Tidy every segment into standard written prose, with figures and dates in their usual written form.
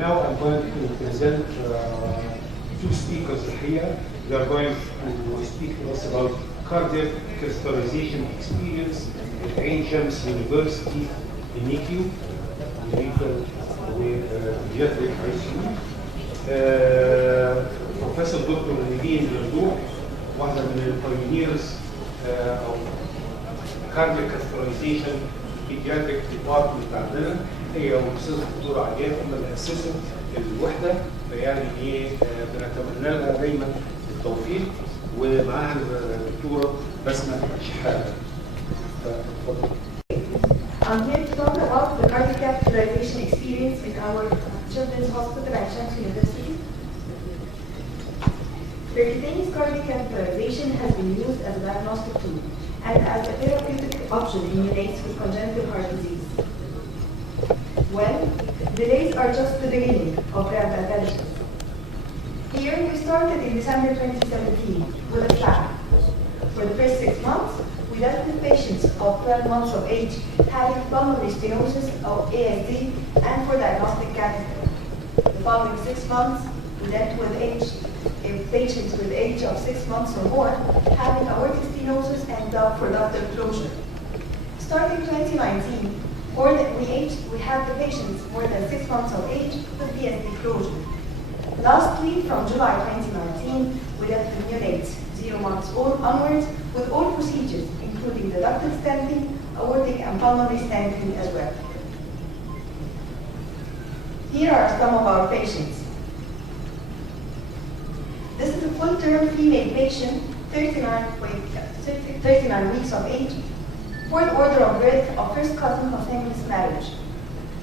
Now I'm going to present two speakers here. They are going to speak to us about cardiac catheterization experience at Ain Shams University in NICU, Medical Pediatric ASU. Professor Dr. Neveen Mamdouh, واحدة من البايونيرز أو cardiac catheterization pediatric department عندنا، هي والأستاذ الدكتور عجاب هم اللي أسسوا الوحدة، فيعني إيه بنتمنى لها دايما التوفيق، ومعاها الدكتورة بسمة شحاتة. فتفضل. I'm here to talk about the cardiac catheterization experience in our children's hospital at Shams University. Percutaneous cardiac catheterization has been used as a diagnostic tool and as a therapeutic option in neonates with congenital heart disease. Well, delays are just the beginning of rehabilitation. Here we started in December 2017 with a plan. For the first 6 months, we dealt with patients of 12 months of age having pulmonary stenosis or ASD and for diagnostic catheter. The following 6 months, we dealt with patients with age of 6 months or more having aortic stenosis and for ductal closure. Starting 2019, we had the patients more than 6 months of age with VSD closure. Lastly, from July 2019, we dealt with neonates 0 months old onwards with all procedures, including the ductal stenting, aortic and pulmonary stenting as well. Here are some of our patients. This is a full-term female patient, 39 weeks of age, fourth order of birth of first cousin consanguineous marriage.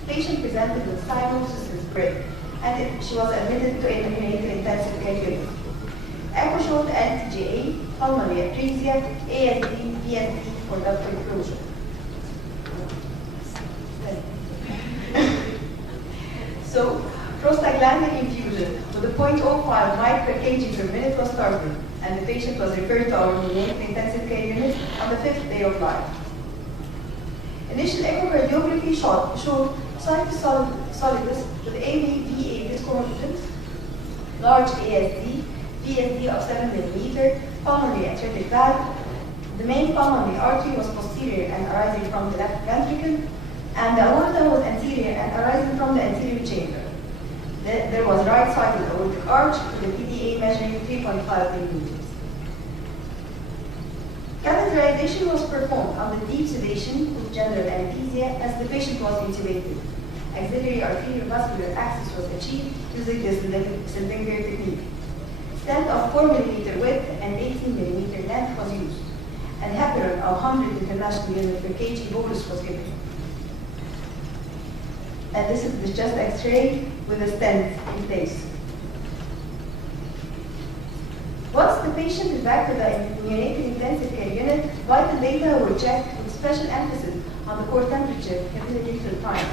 Patient presented with cyanosis since birth, and she was admitted to a neonatal intensive care unit. Echo showed LTJA, pulmonary atresia, ASD, VSD for ductal closure. So, prostaglandin infusion with a 0.05 mic per kg per minute was started, and the patient was referred to our neonatal intensive care unit on the 5th day of life. Initial echocardiography showed cytosolitis with ABVA discontinuous, large ASD, VSD of 7 mm, pulmonary atretic valve. The main pulmonary artery was posterior and arising from the left ventricle, and the aorta was anterior and arising from the anterior chamber. There was right-sided aortic arch with the PDA measuring 3.5 mm. Catheterization was performed under deep sedation with general anesthesia as the patient was intubated. Axillary arterial vascular access was achieved using the Silvinger technique. Stent of 4 mm width and 18 mm length was used, and heparin of 100 international units per kg bolus was given. And this is the chest X-ray with a stent in place. Once the patient is back to the neonatal intensive care unit, vital data were checked with special emphasis on the core temperature and clinical time.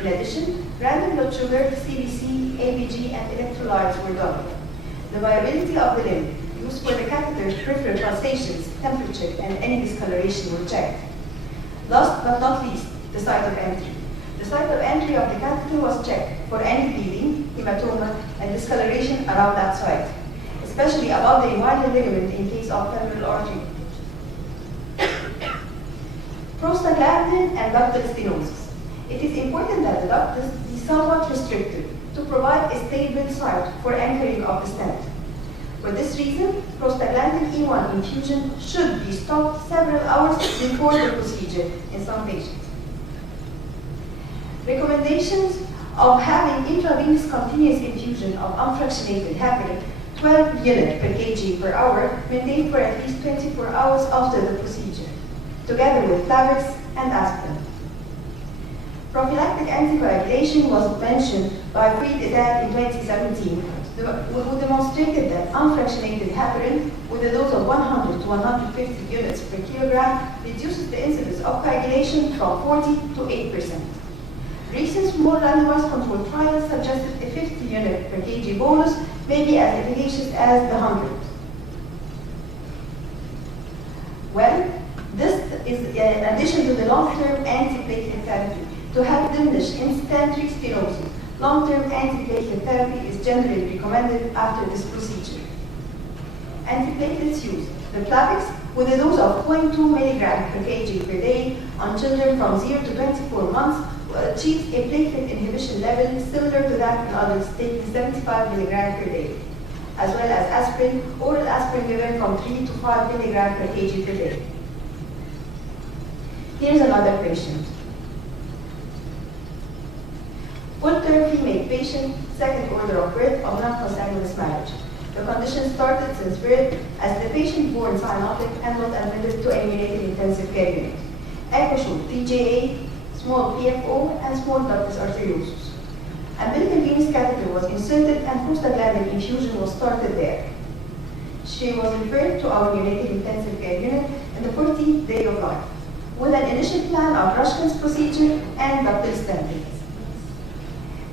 In addition, random blood sugar, CBC, ABG, and electrolytes were done. The viability of the limb used for the catheter, peripheral pulsations, temperature, and any discoloration were checked. Last but not least, the site of entry. The site of entry of the catheter was checked for any bleeding, hematoma, and discoloration around that site, especially above the inguinal ligament in case of femoral artery. Prostaglandin and ductal stenosis. It is important that the ductus be somewhat restricted to provide a stable site for anchoring of the stent. For this reason, prostaglandin E1 infusion should be stopped several hours before the procedure in some patients. Recommendations of having intravenous continuous infusion of unfractionated heparin 12 units per kg per hour maintained for at least 24 hours after the procedure, together with Plavix and aspirin. Prophylactic anticoagulation was mentioned by Fried et al. In 2017, who demonstrated that unfractionated heparin with a dose of 100 to 150 units per kilogram reduces the incidence of coagulation from 40 to 8%. Recent small randomized controlled trials suggested a 50 unit per kg bolus may be as efficacious as the 100. Well, this is in addition to the long-term antiplatelet therapy to help diminish instantary stenosis, long-term antiplatelet therapy is generally recommended after this procedure. Antiplatelets used. The Plavix, with a dose of 0.2 mg per kg per day on children from 0 to 24 months, achieves a platelet inhibition level similar to that in adults taking 75 mg per day, as well as aspirin, oral aspirin given from 3 to 5 mg per kg per day. Here's another patient. Full-term female patient, second order of birth of non-consanguineous marriage. The condition started since birth as the patient born cyanotic and was admitted to a neonatal intensive care unit. Echo showed TJA, small PFO, and small ductus arteriosus. Umbilical venous catheter was inserted and prostaglandin infusion was started there. She was referred to our neonatal intensive care unit in the 14th day of life, with an initial plan of Rushkin's procedure and ductal stenting.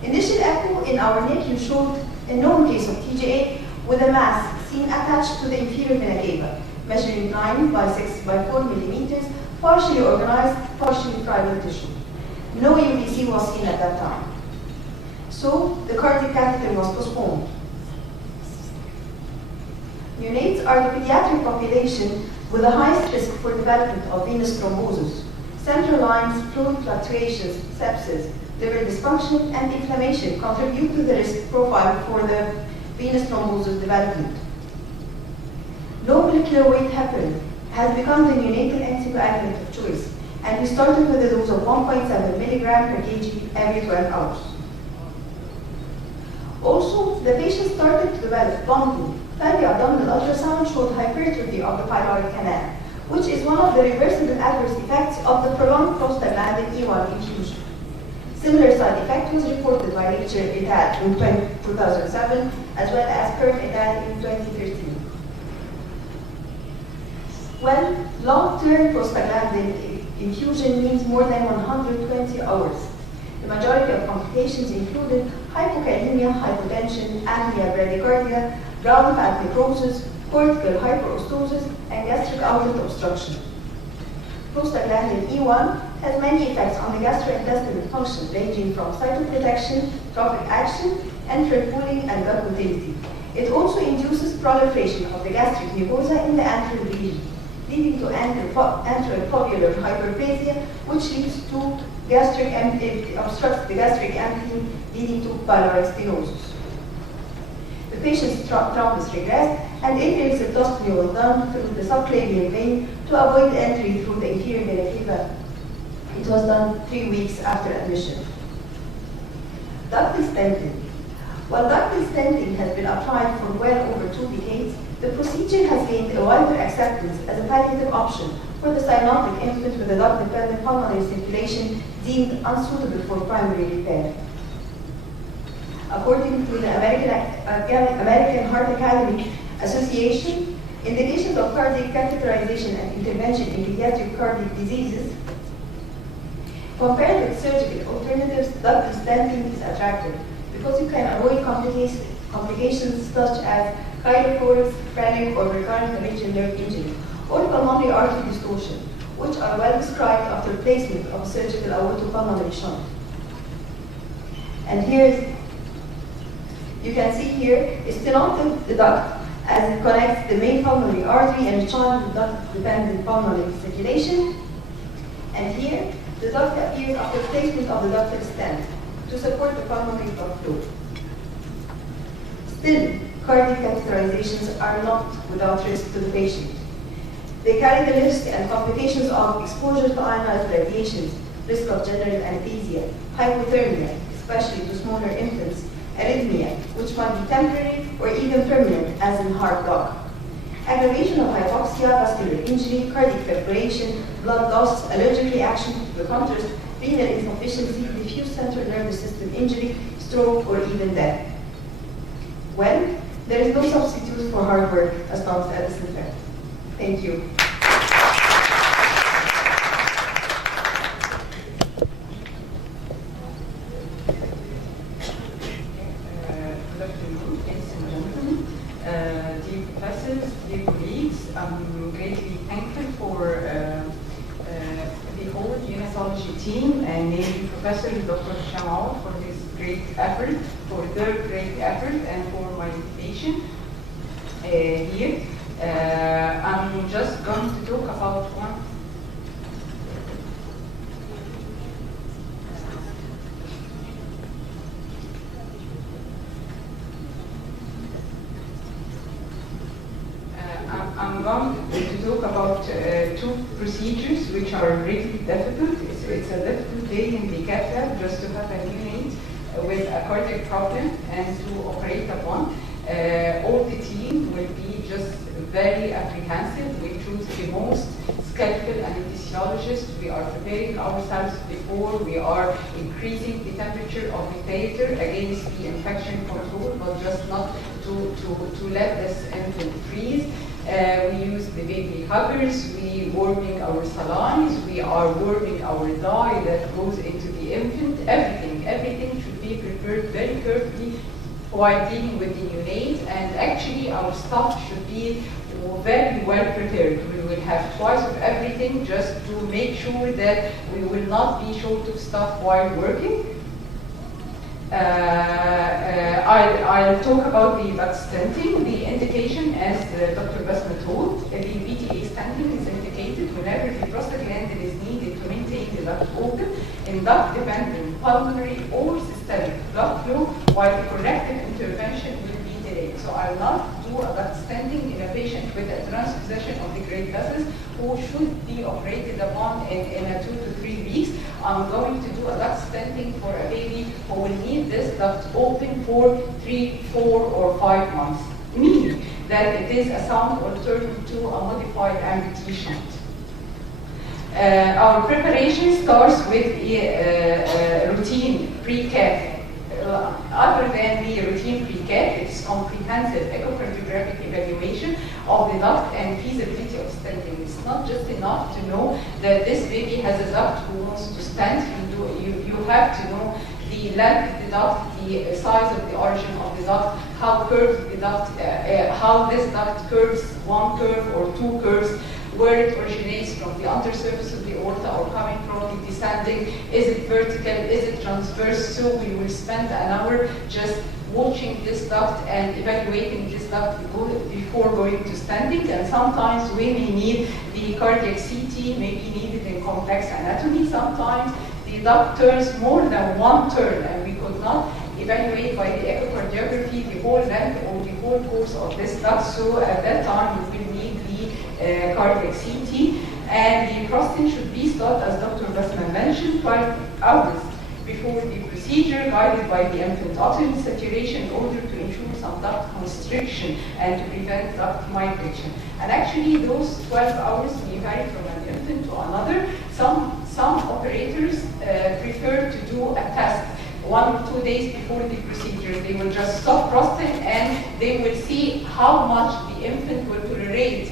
Initial echo in our NICU showed a known case of TJA with a mass seen attached to the inferior vena cava, measuring 9 by 6 by 4 millimeters, partially organized, partially tribal tissue. No UVC was seen at that time. So the cardiac catheter was postponed. Neonates are the pediatric population with the highest risk for development of venous thrombosis, central lines, fluid fluctuations, sepsis, liver dysfunction, and inflammation contribute to the risk profile for the venous thrombosis development. Low molecular weight heparin has become the neonatal anticoagulant of choice, and we started with a dose of 1.7 mg per kg every 12 hours. Also, the patient started to develop plumping. Periabdominal ultrasound showed hypertrophy of the pyloric canal, which is one of the reversible adverse effects of the prolonged prostaglandin E1 infusion. Similar side effect was reported by Richter et al. In 2007, as well as Perf et al. In 2013. Well, long-term prostaglandin infusion means more than 120 hours. The majority of complications included hypokalemia, hypotension, apnea, bradycardia, ground fat necrosis, cortical hyperostosis, and gastric outlet obstruction. Prostaglandin E1 has many effects on the gastrointestinal function, ranging from cytoprotection, trophic action, enteral pooling, and gut motility. It also induces proliferation of the gastric mucosa in the antral region, leading to antral foveolar hyperplasia, which leads to obstructs the gastric emptying, leading to pyloric stenosis. The patient's thrombus regressed, and atrial septostomy was done through the subclavian vein to avoid entry through the inferior vena cava. It was done 3 weeks after admission. Ductal stenting. While ductal stenting has been applied for well over 2 decades, the procedure has gained a wider acceptance as a palliative option for the cyanotic infant with a duct-dependent pulmonary circulation deemed unsuitable for primary repair. According to the American Heart Academy Association, indications of cardiac catheterization and intervention in pediatric cardiac diseases, compared with surgical alternatives, ductal stenting is attractive because you can avoid complications such as chylothorax, phrenic, or recurrent laryngeal nerve injury, or pulmonary artery distortion, which are well described after placement of a surgical aortopulmonary shunt. And you can see here is stenotic the duct as it connects the main pulmonary artery and the child with duct-dependent pulmonary circulation. And here, the duct appears after placement of the ductal stent to support the pulmonary blood flow. Still, cardiac catheterizations are not without risk to the patient. They carry the risk and complications of exposure to ionized radiations, risk of general anesthesia, hypothermia, especially to smaller infants, arrhythmia, which might be temporary or even permanent, as in heart block, aggravation of hypoxia, vascular injury, cardiac fibrillation, blood loss, allergic reaction to the contrast, renal insufficiency, diffuse central nervous system injury, stroke, or even death. Well, there is no substitute for hard work, as Thomas Edison said. Thank you. Good afternoon, ladies and gentlemen. Dear professors, dear colleagues, I'm greatly thankful for the whole unitology team, and namely Professor Dr. Shamal for his great effort, for their great effort, and for my invitation here. I'm just going to talk about one. I'm going to talk about two procedures which are really difficult. It's a difficult day in the cath lab just to have a neonate with a cardiac problem and to operate upon. All the team will be just very apprehensive. We choose the most skillful anesthesiologists. We are preparing ourselves before. We are increasing the temperature of the theater against the infection control, but just not to let this infant freeze. We use the baby huggers, we warming our salines, we are warming our dye that goes into the infant. Everything should be prepared very carefully while dealing with the neonate, and actually our staff should be very well prepared. We will have twice of everything just to make sure that we will not be short of staff while working. I'll talk about the duct stenting. The indication, as Dr. Basma told, the VTA stenting is indicated whenever the prostaglandin is needed to maintain the duct open in duct-dependent pulmonary or systemic blood flow, while the corrective intervention will be delayed. So I'll not do a duct stenting in a patient with a transposition of the great vessels who should be operated upon in a 2 to 3 weeks. I'm going to do a duct stenting for a baby who will need this duct open for 3, 4, or 5 months, meaning that it is a sound alternative to a modified amputee shunt. Our preparation starts with a routine pre-cath. Other than the routine pre-cath, it's comprehensive echocardiographic evaluation of the duct and feasibility of stenting. It's not just enough to know that this baby has a duct who wants to stent. You have to know the length of the duct, the size of the origin of the duct, how curved the duct, how this duct curves, one curve or two curves, where it originates from the undersurface of the aorta or coming from the descending, is it vertical, is it transverse. So we will spend an hour just watching this duct and evaluating this duct before going to stenting. And sometimes we may need the cardiac CT, may be needed in complex anatomy. Sometimes the duct turns more than one turn, and we could not evaluate by the echocardiography the whole length or the whole course of this duct. So at that time we will need the cardiac CT, and the prostate should be started, as Dr. Basma mentioned, 12 hours before the procedure, guided by the infant oxygen saturation in order to ensure some duct constriction and to prevent duct migration. And actually those 12 hours may vary from an infant to another. Some operators prefer to do a test 1 or 2 days before the procedure. They will just stop prostate and they will see how much the infant will tolerate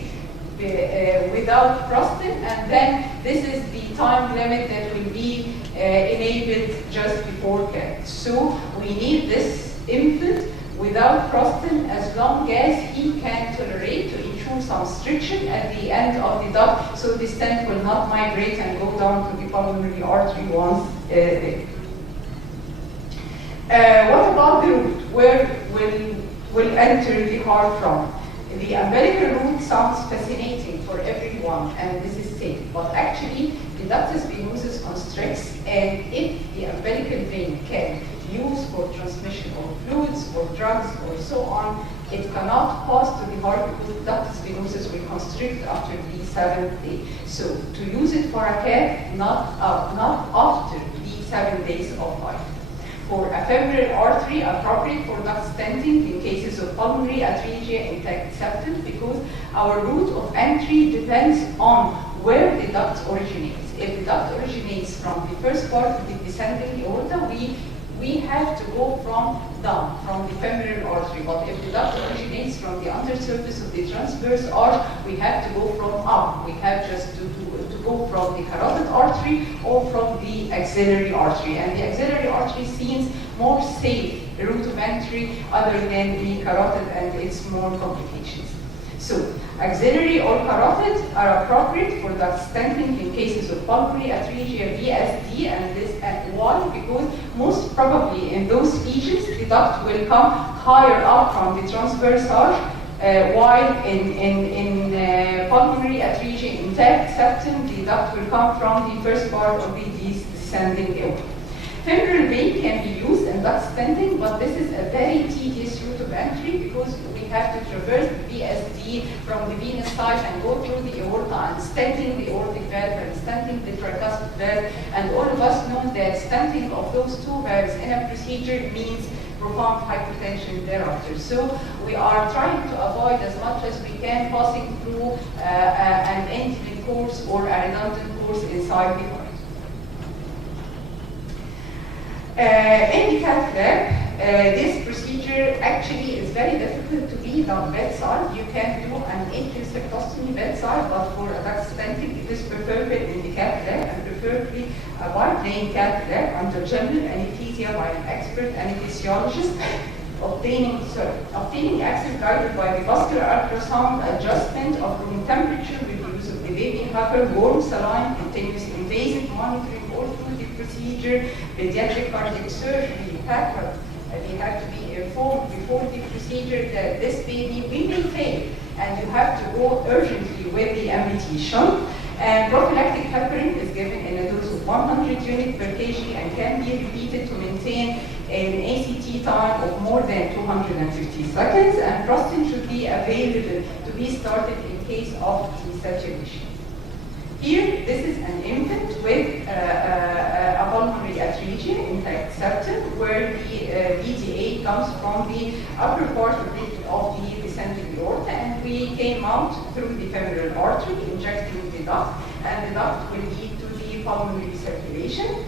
without prostate, and then this is the time limit that will be enabled just before cath. So we need this infant without prostate as long as he can tolerate to ensure some restriction at the end of the duct, so the stent will not migrate and go down to the pulmonary artery once there. What about the route? Where will enter the heart from? The umbilical route sounds fascinating for everyone, and this is safe, but actually the ductus venosus constricts, and if the umbilical vein can use for transmission of fluids or drugs or so on, it cannot pass to the heart because the ductus venosus will constrict after the 7th day. So to use it for a cath, not after the 7 days of life. For a femoral artery, appropriate for duct stenting in cases of pulmonary atresia intact septum, because our route of entry depends on where the duct originates. If the duct originates from the first part of the descending aorta, we have to go from down, from the femoral artery. But if the duct originates from the undersurface of the transverse arch, we have to go from up. We have just to go from the carotid artery or from the axillary artery. And the axillary artery seems more safe route of entry other than the carotid and its more complications. So, auxiliary or carotid are appropriate for duct stenting in cases of pulmonary atresia, VSD, and this why? Because most probably in those lesions, the duct will come higher up from the transverse arch, while in pulmonary atresia intact septum, the duct will come from the first part of the descending aorta. Femoral vein can be used in duct stenting, but this is a very tedious route of entry because we have to traverse the VSD from the venous side and go through the aorta and stenting the aortic valve and stenting the tricuspid valve. And all of us know that stenting of those two valves in a procedure means profound hypertension thereafter. So we are trying to avoid as much as we can passing through an intimate course or a redundant course inside the heart. In the cath lab, this procedure actually is very difficult to be done bedside. You can do an ileocerectostomy bedside, but for duct stenting, it is preferable in the cath lab and preferably a biplane cath lab under general anesthesia by an expert anesthesiologist. Obtaining access guided by the vascular ultrasound adjustment of room temperature with the use of the baby hugger, warm saline, continuous invasive monitoring all through the procedure, pediatric cardiac surgery, we have to be informed before the procedure that this baby will fail and you have to go urgently with the amputation. And prophylactic heparin is given in a dose of 100 units per kg and can be repeated to maintain an ACT time of more than 250 seconds, and Prostin should be available to be started in case of desaturation. Here, this is an infant with a pulmonary atresia, intact septum, where the VDA comes from the upper part of the descending aorta, and we came out through the femoral artery, injecting the duct, and the duct will lead to the pulmonary circulation.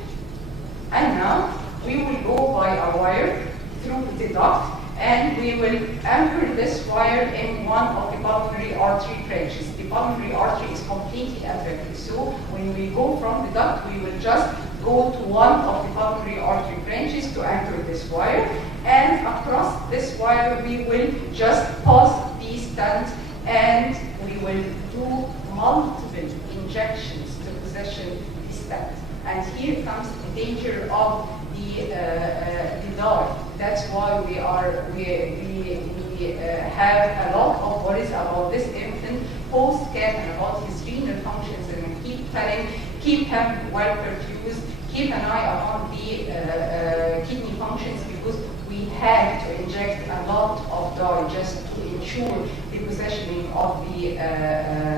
And now, we will go by a wire through the duct, and we will anchor this wire in one of the pulmonary artery branches. The pulmonary artery is completely affected, so when we go from the duct, we will just go to one of the pulmonary artery branches to anchor this wire, and across this wire we will just pass the stent, and we will do multiple injections to position the stent. And here comes the danger of the dye. That's why we have a lot of worries about this infant post-scan and about his renal functions, and we keep him well perfused, keep an eye on the kidney functions, because we have to inject a lot of dye just to ensure the positioning of the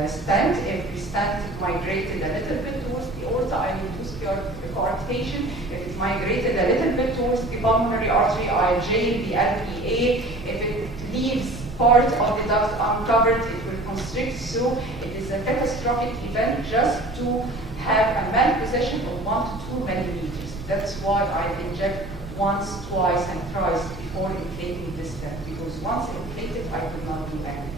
stent. If the stent migrated a little bit towards the aorta, I need to start the coarctation. If it migrated a little bit towards the pulmonary artery, I jail the LPA. If it leaves part of the duct uncovered, it will constrict. So it is a catastrophic event just to have a malposition of 1 to 2 millimeters. That's why I inject once, twice, and thrice before inflating this stent, because once inflated, I could not do anything.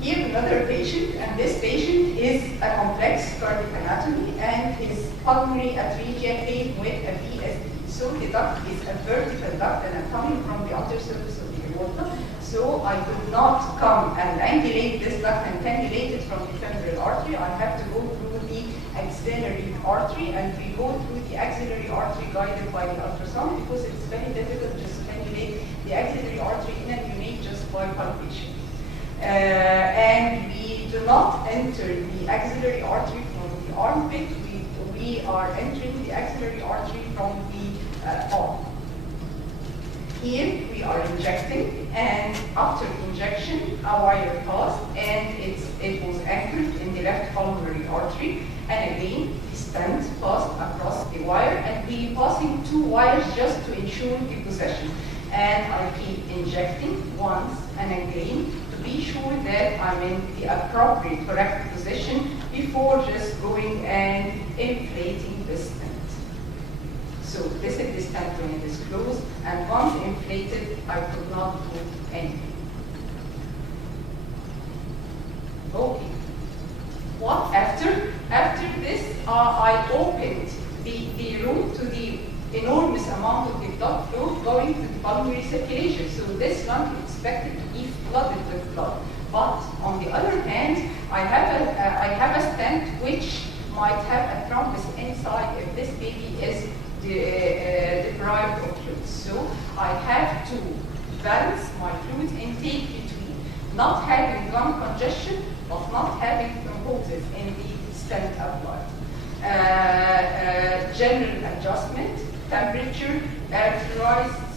Here another patient, and this patient is a complex cardiac anatomy, and his pulmonary atresia came with a VSD. So the duct is a vertical duct, and I'm coming from the outer surface of the aorta. So I could not come and angulate this duct and cannulate it from the femoral artery. I have to go through the axillary artery, and we go through the axillary artery guided by the ultrasound, because it's very difficult just to cannulate the axillary artery in a neonate just by palpation. And we do not enter the axillary artery from the armpit. We are entering the axillary artery from the arm. Here we are injecting, and after injection, a wire passed, and it was anchored in the left pulmonary artery. And again, the stent passed across the wire, and we passing 2 wires just to ensure the position. And I keep injecting once and again to be sure that I'm in the appropriate, correct position before just going and inflating the stent. So this is the stent when it is closed, and once inflated, I could not do anything. Okay. What after? After this, I opened the route to the enormous amount of the blood flow going to the pulmonary pulmonary circulation. So this lung is expected to be flooded with blood. But on the other hand, I have a stent which might have a thrombus inside if this baby is deprived of fluids. So I have to balance my fluid intake between not having lung congestion but not having thrombosis in the stent applied. General adjustment, temperature, air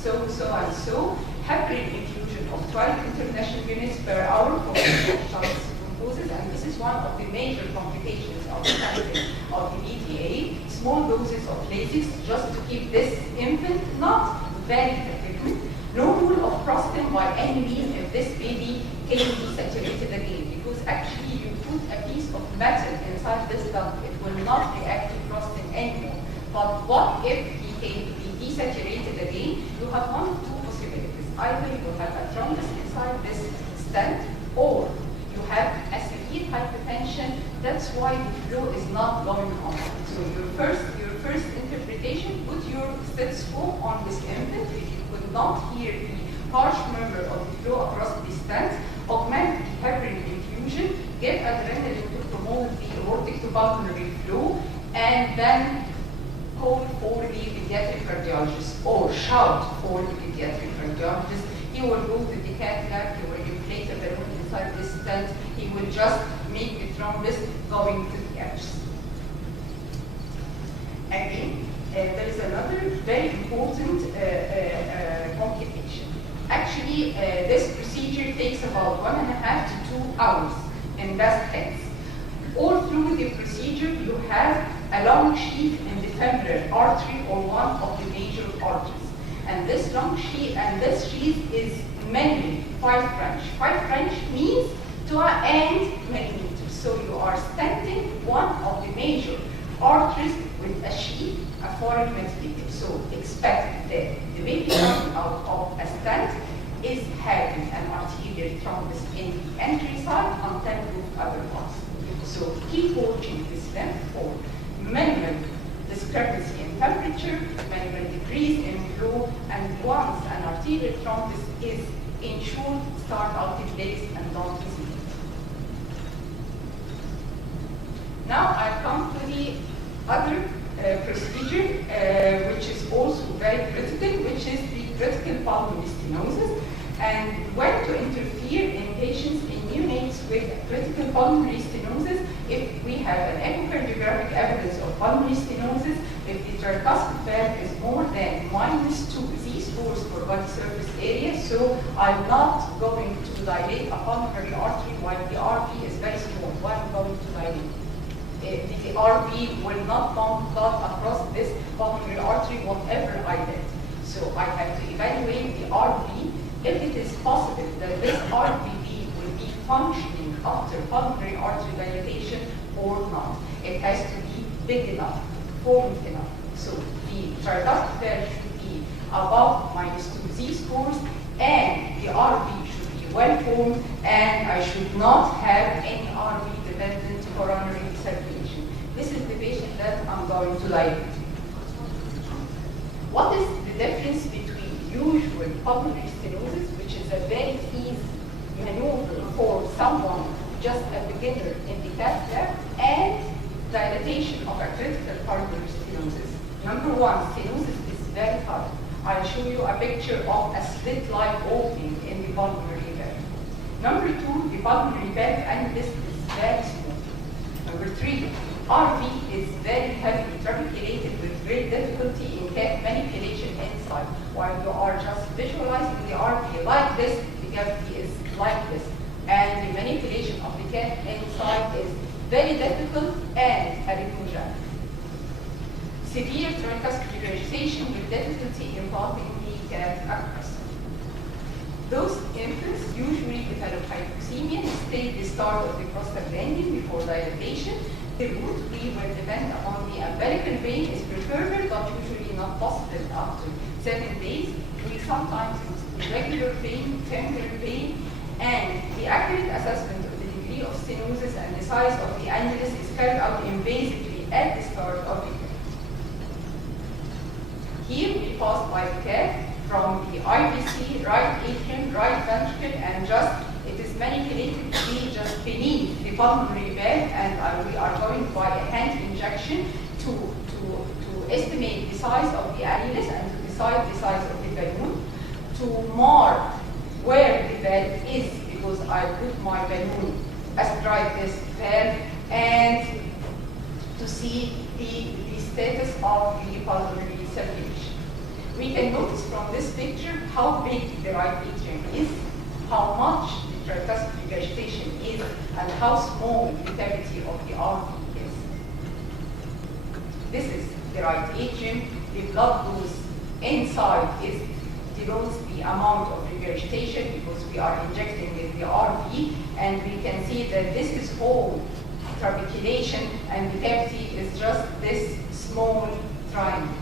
so and so, heparin infusion of 12 international units per hour for thrombosis, and this is one of the major complications of stenting of the ETA. Small doses of Lasix just to keep this infant not very critical. No rule of prostin by any means if this baby can be saturated again, because actually you put a piece of metal inside this lung, it will not react to prostin anymore. But what if he can be desaturated again? You have one of two possibilities. Either you have a thrombus inside this stent, or you have a severe hypertension. That's why the flow is not going on. So your first interpretation, put your stethoscope on this infant. If you could not hear the harsh murmur of the flow across the stent, augment the heparin infusion, give adrenaline to promote the aortic to pulmonary flow, and then call for the pediatric cardiologist or shout for the pediatric cardiologist. He will go to the cath lab, he will inflate a balloon inside this stent, he will just make the thrombus going to the edge. Again, there is another very important complication. Actually, this procedure takes about 1.5 to 2 hours in best case. All through the procedure, you have a long sheath in the femoral artery or one of the major arteries. And this long sheath and this sheath is mainly 5 French. 5 French means 2 and millimeters. So you are stenting one of the major arteries with a sheath, a 4 millimeter. So expect that the baby coming out of a stent is having an arterial thrombus in the entry side until proved otherwise. So keep watching this limb for minimal discrepancy in temperature, minimal decrease in flow, and once an arterial thrombus is ensured, start altiplase and don't hesitate. Now I come to the other procedure, which is also very critical, which is the critical pulmonary stenosis, and when to interfere in patients in neonates with critical pulmonary stenosis if we have an echocardiographic evidence of pulmonary stenosis, if the tricuspid valve is more than -2 Z-scores for body surface area, so I'm not going to dilate a pulmonary artery while the RV is very small. Why I'm going to dilate? The RV will not pump blood across this pulmonary artery, whatever I did. So I have to evaluate the RV if it is possible that this RVV will be functioning after pulmonary artery dilatation or not. It has to be big enough, formed enough. So the tricuspid valve should be above -2 Z-scores, and the RV should be well formed, and I should not have any RV-dependent coronary circulation. This is the patient that I'm going to dilate. What is the difference between usual pulmonary stenosis, which is a very easy maneuver for someone just a beginner in the cath lab, and dilatation of a critical pulmonary stenosis? Number one, stenosis is very hard. I'll show you a picture of a slit-like opening in the pulmonary valve. Number two, the pulmonary valve and this is very small. Number three, RV is very heavily trabeculated with great difficulty in cath manipulation inside. While you are just visualizing the RV like this, the cavity is like this. And the manipulation of the cath inside is very difficult and arrhythmogenic. Severe tricuspid regurgitation with difficulty in pumping the cath across. Those infants usually develop hypoxemia, stay the start of the prostaglandin before dilatation. The route we will depend upon the umbilical vein is preferable, but usually not possible after 7 days. We sometimes use irregular vein, femoral vein, and the accurate assessment of the degree of stenosis and the size of the annulus is carried out invasively at the start of the cath. Here we pass by the cath from the IVC, right atrium, right ventricle, and just it is manipulated to be just beneath the pulmonary valve, and we are going by a hand injection to estimate the size of the annulus and to decide the size of the balloon, to mark where the valve is, because I put my balloon astride this valve, and to see the status of the pulmonary circulation. We can notice from this picture how big the right atrium is, how much the tricuspid regurgitation is, and how small the cavity of the RV is. This is the right atrium. The blood goes inside, it denotes the amount of regurgitation because we are injecting with the RV, and we can see that this is whole trabeculation, and the cavity is just this small triangle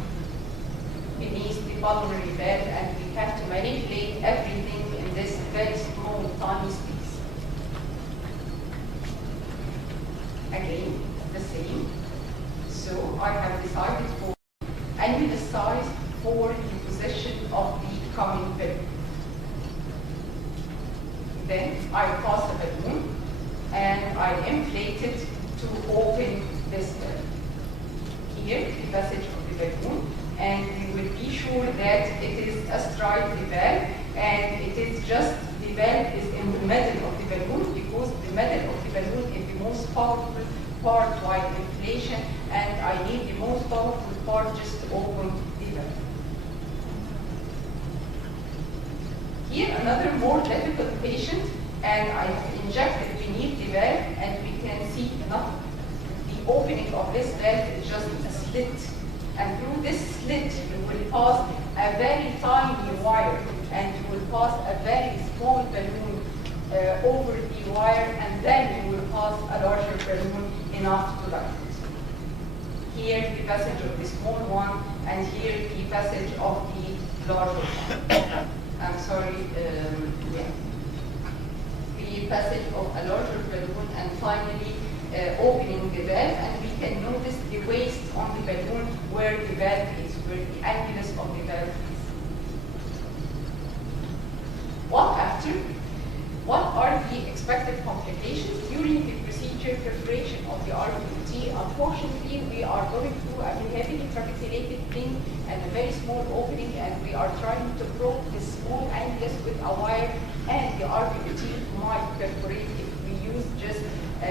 beneath the pulmonary valve, and we have to manipulate everything in this very small, tiny space. Again, the same. So I have decided for annulus size for the position of the coming balloon. Then I pass the balloon and I inflate it to open this valve. Here, the passage of the balloon, and you will be sure that it is astride the valve, and it is just the valve is in the middle of the balloon, because the middle of the balloon is the most powerful part while inflation, and I need the most powerful part just to open the valve. Here, another more difficult patient, and I have injected beneath the valve, and we can see nothing. The opening of this valve is just a slit, and through this slit you will pass a very tiny wire, and you will pass a very small balloon over the wire, and then you will pass a larger balloon enough to dilate. Here the passage of the small one, and here the passage of the larger one. I'm sorry, yeah. The passage of a larger balloon, and finally opening the valve, and we can notice the waist on the balloon where the valve is, where the annulus of the valve is. What after? What are the expected complications during the procedure preparation of the RVT? Unfortunately, we are going through a heavily trabeculated thing and a very small opening, and we are trying to probe this small annulus with a wire, and the RVT might perforate if we use just a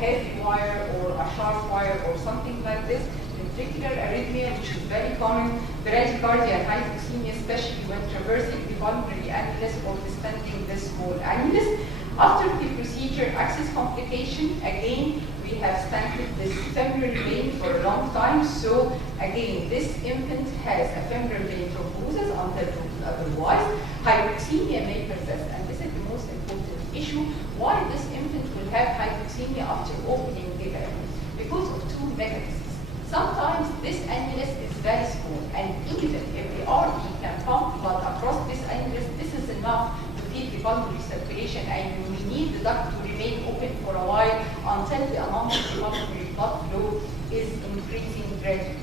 heavy wire or a sharp wire or something like this. Ventricular arrhythmia, which is very common, bradycardia and hypoxemia, especially when traversing the pulmonary annulus or distending this small annulus. After the procedure, access complication, again, we have stented this femoral vein for a long time. So again, this infant has a femoral vein thrombosis until proven otherwise. Hypoxemia may persist, and this is the most important issue. Why this infant will have hypoxemia after opening the valve? Because of two mechanisms. Sometimes this annulus is very small, and even if the RV can pump blood across this annulus, this is enough to feed the pulmonary circulation, and we need the duct to remain open for a while until the amount of the pulmonary blood flow is increasing gradually.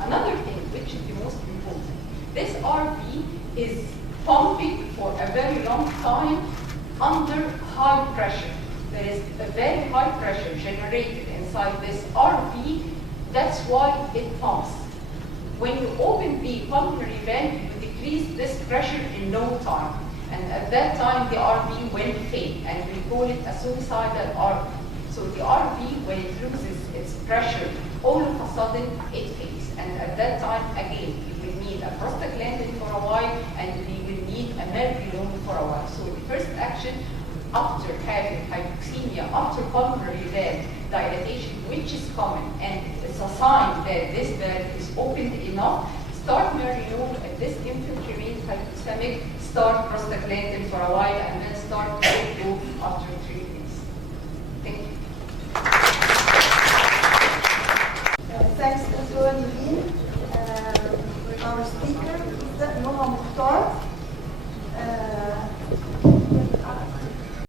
Another thing, which is the most important, this RV is pumping for a very long time under high pressure. There is a very high pressure generated inside this RV. That's why it pumps. When you open the pulmonary valve, you decrease this pressure in no time. And at that time, the RV will fail, and we call it a suicidal RV. So the RV, when it loses its pressure, all of a sudden it fails. And at that time, again, we will need a prostaglandin for a while, and we will need a mergulone for a while. So the first action after having hypoxemia, after pulmonary valve dilatation, which is common, and it's a sign that this valve is opened enough, start mergulone. If this infant remains hypoxemic, start prostaglandin for a while, and then start to go after treatment.